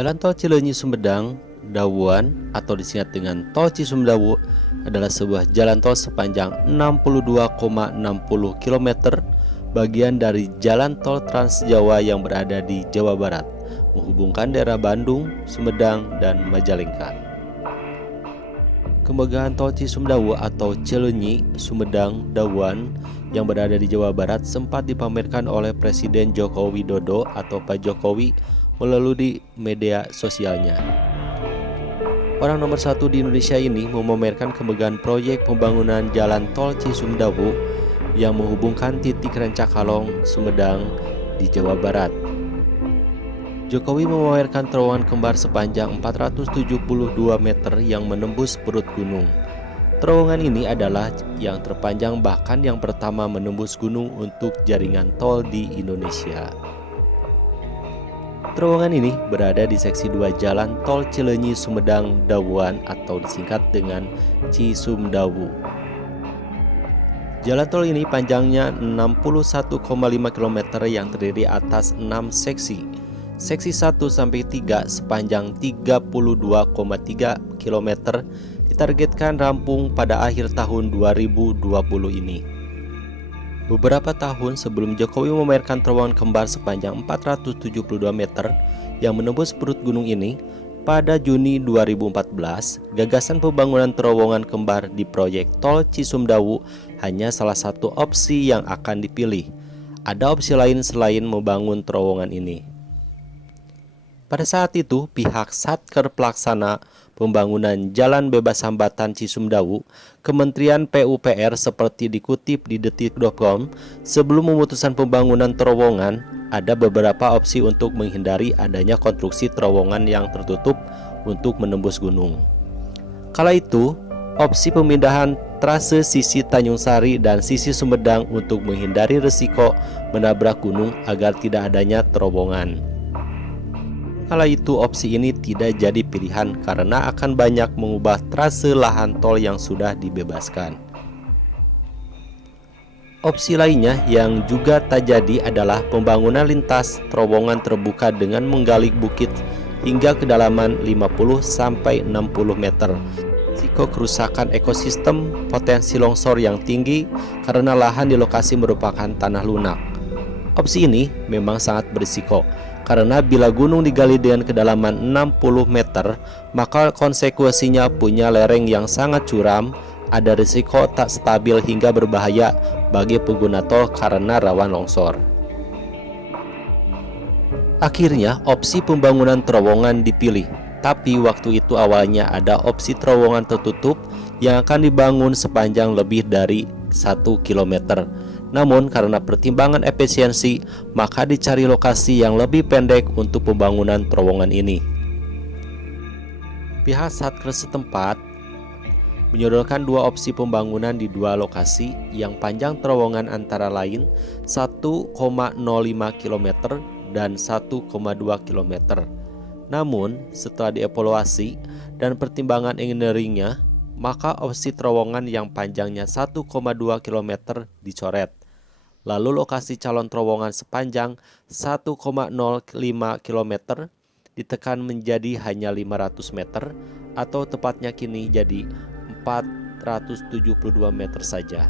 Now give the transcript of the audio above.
Jalan tol Cileunyi Sumedang Dawuan atau disingkat dengan Tol Cisumdawu adalah sebuah jalan tol sepanjang 62,60 km bagian dari jalan tol Trans Jawa yang berada di Jawa Barat, menghubungkan daerah Bandung, Sumedang, dan Majalengka. Kemegahan Tol Cisumdawu atau Cileunyi Sumedang Dawuan yang berada di Jawa Barat sempat dipamerkan oleh Presiden Joko Widodo atau Pak Jokowi melalui media sosialnya. Orang nomor satu di Indonesia ini memamerkan kemegahan proyek pembangunan jalan tol Cisumdawu yang menghubungkan titik Rancakalong, Sumedang di Jawa Barat. Jokowi memamerkan terowongan kembar sepanjang 472 meter yang menembus perut gunung. Terowongan ini adalah yang terpanjang bahkan yang pertama menembus gunung untuk jaringan tol di Indonesia. Terowongan ini berada di seksi 2 jalan tol Cileunyi Sumedang Dawuan atau disingkat dengan Cisumdawu. Jalan tol ini panjangnya 61,5 km yang terdiri atas 6 seksi. Seksi 1 sampai 3 sepanjang 32,3 km ditargetkan rampung pada akhir tahun 2020 ini. Beberapa tahun sebelum Jokowi memamerkan terowongan kembar sepanjang 472 meter yang menembus perut gunung ini, pada Juni 2014, gagasan pembangunan terowongan kembar di proyek Tol Cisumdawu hanya salah satu opsi yang akan dipilih. Ada opsi lain selain membangun terowongan ini. Pada saat itu, pihak Satker Pelaksana Pembangunan Jalan Bebas Hambatan Cisumdawu, Kementerian PUPR seperti dikutip di detik.com, sebelum memutuskan pembangunan terowongan, ada beberapa opsi untuk menghindari adanya konstruksi terowongan yang tertutup untuk menembus gunung. Kala itu, opsi pemindahan trase sisi Tanjung Sari dan sisi Sumedang untuk menghindari risiko menabrak gunung agar tidak adanya terowongan. Kala itu opsi ini tidak jadi pilihan karena akan banyak mengubah trase lahan tol yang sudah dibebaskan. Opsi lainnya yang juga tak jadi adalah pembangunan lintas terowongan terbuka dengan menggali bukit hingga kedalaman 50-60 meter. Risiko kerusakan ekosistem, potensi longsor yang tinggi karena lahan di lokasi merupakan tanah lunak. Opsi ini memang sangat berisiko karena bila gunung digali dengan kedalaman 60 meter, maka konsekuensinya punya lereng yang sangat curam, ada risiko tak stabil hingga berbahaya bagi pengguna tol karena rawan longsor. Akhirnya, opsi pembangunan terowongan dipilih, tapi waktu itu awalnya ada opsi terowongan tertutup yang akan dibangun sepanjang lebih dari 1 km. Namun karena pertimbangan efisiensi, maka dicari lokasi yang lebih pendek untuk pembangunan terowongan ini. Pihak Satker setempat menyodorkan 2 opsi pembangunan di 2 lokasi yang panjang terowongan antara lain 1,05 km dan 1,2 km. Namun setelah dievaluasi dan pertimbangan engineeringnya, maka opsi terowongan yang panjangnya 1,2 km dicoret. Lalu lokasi calon terowongan sepanjang 1,05 km ditekan menjadi hanya 500 meter atau tepatnya kini jadi 472 meter saja.